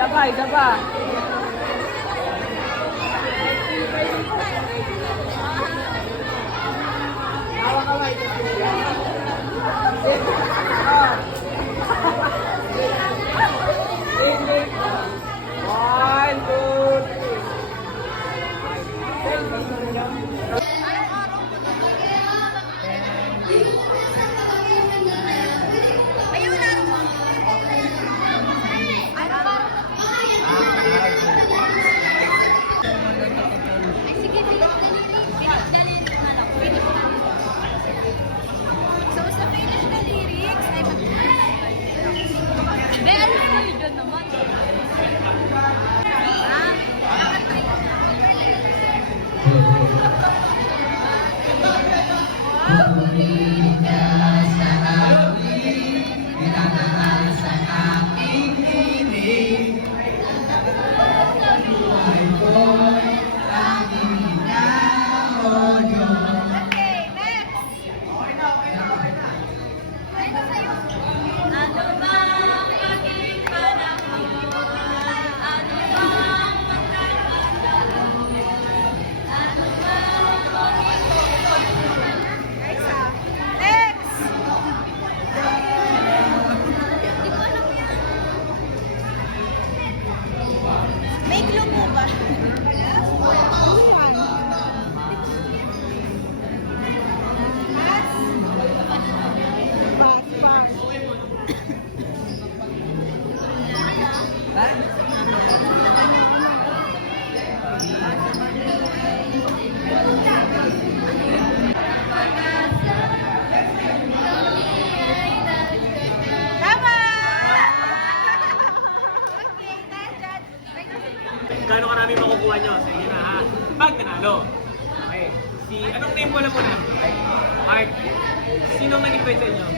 Sabay, sabay. Hawak kamay. One, two, So, sa finish na lyrics ay Be, ano na yun naman? May clue mo ba? Gano'n karami makukuha nyo? Sige na ha. Pag nanalo. Okay. Anong name mo lang muna? Mark. Sinong naging pwede nyo?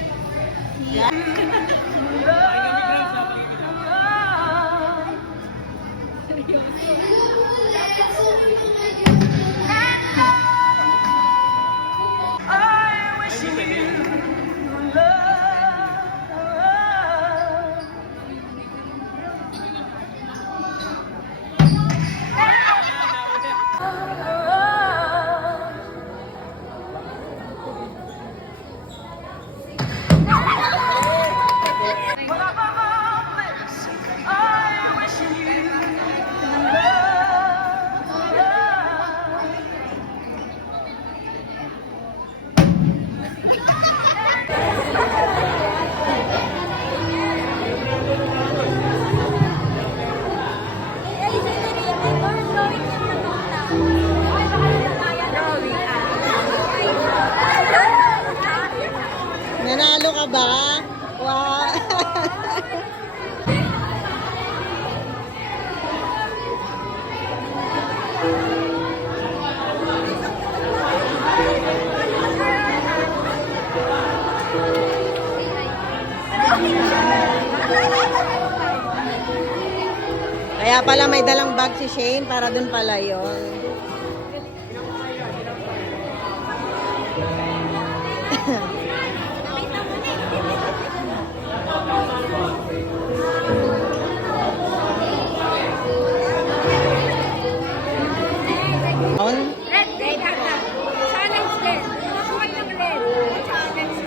Nanalo ka ba? Wow! Kaya pala may dalang bag si Shane para dun pala yon. Red, red, challenge din. Nakakuha ng red. Challenge.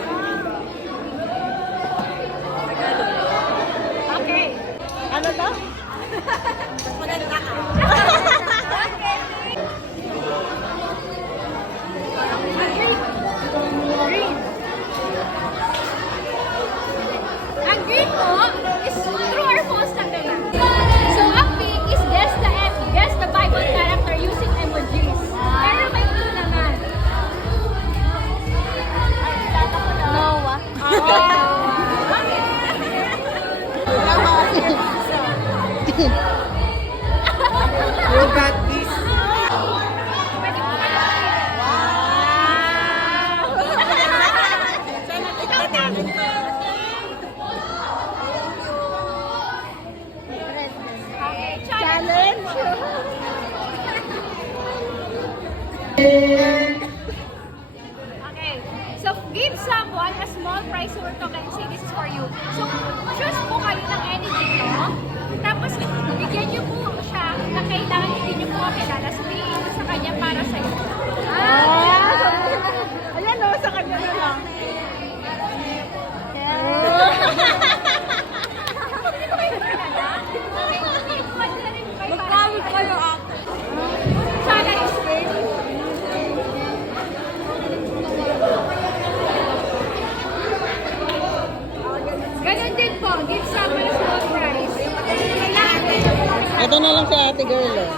Okay. Ano to? Mas maganda ka. Okay. Green. Ang green mo is true or false lang naman. So, ang pink is guess the Bible character using emojis. Pero may clue naman. Noah. You got this. Pwede Okay. So, give someone a small prize worth token and say this is for you. So, choose po kayo ng any dito. Tapos, bigyan niyo po siya na kailangan hindi niyo po kakilala. Sabihin niyo sa kanya para sa'yo. Ayan o, sa kanya na lang. Magkawit kayo ako. Sana is Ganon din po. Give someone a small prize. Kailangan din niyo po kakilala. Ito na lang si ate girl eh.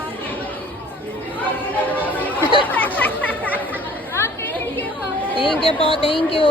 Okay, thank you po. Thank you po, thank you.